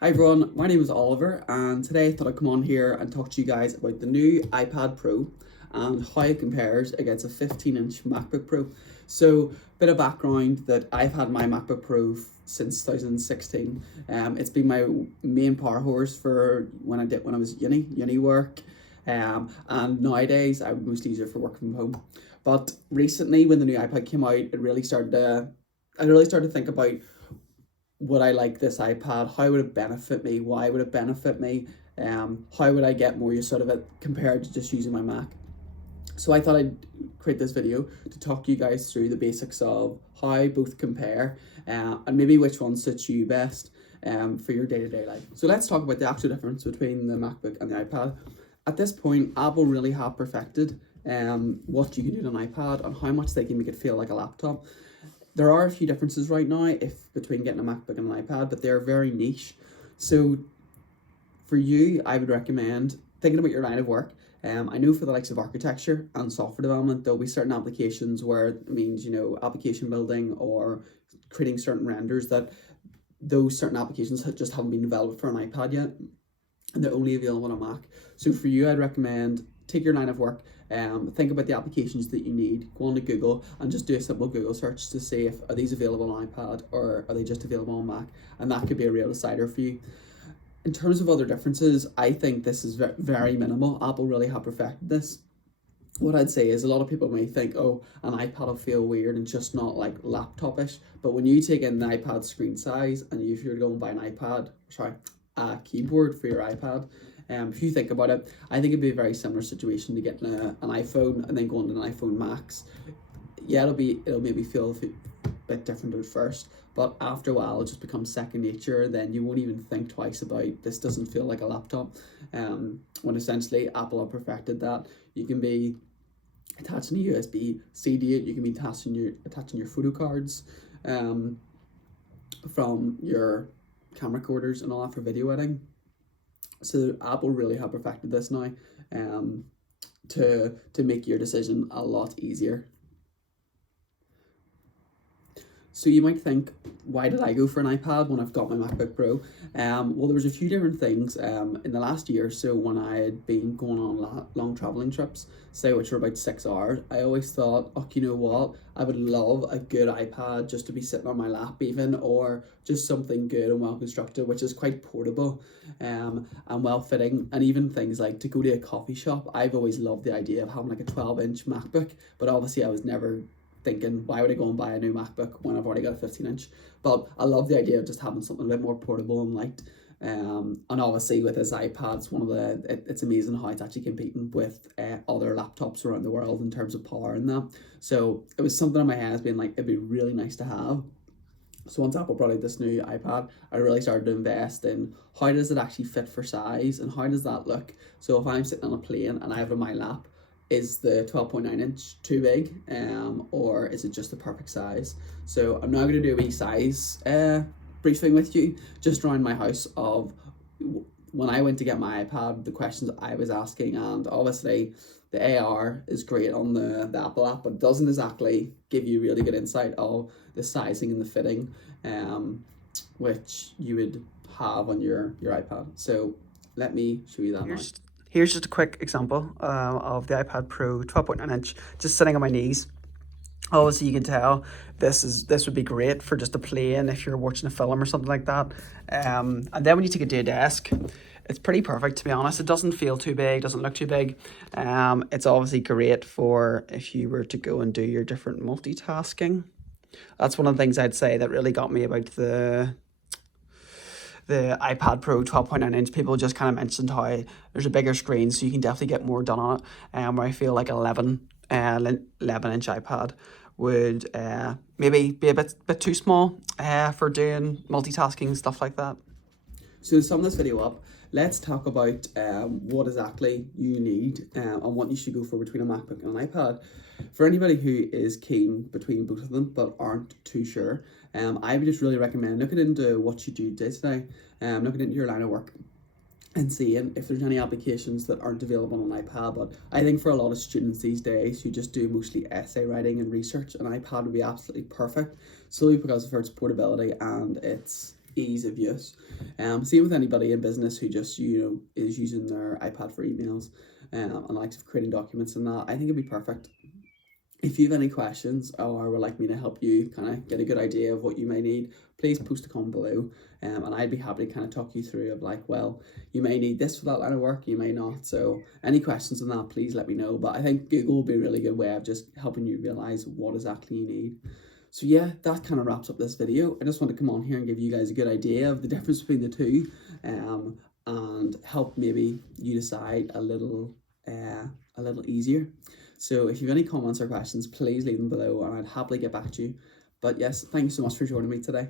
Hi everyone, my name is Oliver and today I thought I'd come on here and talk to you guys about the new iPad Pro and how it compares against a 15-inch MacBook Pro. So, bit of background that I've had my MacBook Pro since 2016. It's been my main power horse for when I was uni work, and nowadays I would mostly use it for work from home. But recently, when the new iPad came out, I really started to think about, would I like this iPad? How would it benefit me? Why would it benefit me? How would I get more use out of it compared to just using my Mac? So I thought I'd create this video to talk you guys through the basics of how both compare, and maybe which one suits you best for your day-to-day life. So let's talk about the actual difference between the MacBook and the iPad. At this point, Apple really have perfected what you can do on an iPad and how much they can make it feel like a laptop. There are a few differences right now if between getting a MacBook and an iPad, but they're very niche. So for you, I would recommend thinking about your line of work. I know for the likes of architecture and software development, there'll be certain applications where it means, application building or creating certain renders, that those certain applications just haven't been developed for an iPad yet, and they're only available on a Mac. So for you, I'd recommend take your line of work, think about the applications that you need, go on to Google and just do a simple Google search to see if are these available on iPad or are they just available on Mac, and that could be a real decider for you. In terms of other differences, I think this is very minimal. Apple really have perfected this. What I'd say is a lot of people may think, oh, an iPad will feel weird and just not like laptop-ish. But when you take in the iPad screen size and if you're going to buy a keyboard for your iPad, if you think about it, I think it'd be a very similar situation to getting an iPhone and then going to an iPhone Max. Yeah, it'll maybe feel a bit different at first, but after a while it'll just become second nature. Then you won't even think twice about this doesn't feel like a laptop. When essentially Apple have perfected that. You can be attaching a USB-C to it. You can be attaching your photo cards from your camera recorders and all that for video editing. So Apple really have perfected this now, to make your decision a lot easier. So you might think, why did I go for an iPad when I've got my MacBook Pro? Well, there was a few different things in the last year. So when I had been going on long traveling trips, say which were about 6 hours, I always thought, oh, you know what? I would love a good iPad just to be sitting on my lap even, or just something good and well constructed, which is quite portable and well fitting. And even things like to go to a coffee shop, I've always loved the idea of having like a 12-inch MacBook, but obviously I was never thinking, why would I go and buy a new MacBook when I've already got a 15-inch? But I love the idea of just having something a bit more portable and light. And obviously with this iPad, it's amazing how it's actually competing with other laptops around the world in terms of power and that. So it was something in my head has been like, it'd be really nice to have. So once Apple brought out this new iPad, I really started to invest in how does it actually fit for size and how does that look. So if I'm sitting on a plane and I have it in my lap, is the 12.9-inch too big, or is it just the perfect size? So I'm now going to do a wee size briefing with you just around my house of when I went to get my iPad, the questions I was asking. And obviously the AR is great on the Apple app, but it doesn't exactly give you really good insight of the sizing and the fitting, which you would have on your iPad. So let me show you that now. Here's just a quick example of the iPad Pro 12.9-inch, just sitting on my knees. Obviously, you can tell this would be great for just a plane if you're watching a film or something like that. And then when you take it to a desk, it's pretty perfect, to be honest. It doesn't feel too big, doesn't look too big. It's obviously great for if you were to go and do your different multitasking. That's one of the things I'd say that really got me about the iPad Pro 12.9-inch. People just kind of mentioned how there's a bigger screen, so you can definitely get more done on it. Where I feel like 11-inch iPad would maybe be a bit too small for doing multitasking, stuff like that. So to sum this video up, let's talk about what exactly you need and what you should go for between a MacBook and an iPad. For anybody who is keen between both of them but aren't too sure, I would just really recommend looking into what you do day to day, looking into your line of work and seeing if there's any applications that aren't available on an iPad. But I think for a lot of students these days who just do mostly essay writing and research, an iPad would be absolutely perfect, solely because of its portability and its ease of use. Same with anybody in business who just, is using their iPad for emails and likes of creating documents and that. I think it'd be perfect. If you have any questions or would like me to help you kind of get a good idea of what you may need, please post a comment below, and I'd be happy to kind of talk you through of like, well, you may need this for that line of work, you may not. So any questions on that, please let me know. But I think Google will be a really good way of just helping you realize what exactly you need. So yeah, that kind of wraps up this video. I just want to come on here and give you guys a good idea of the difference between the two, and help maybe you decide a little easier. So if you have any comments or questions, please leave them below and I'd happily get back to you. But yes, thank you so much for joining me today.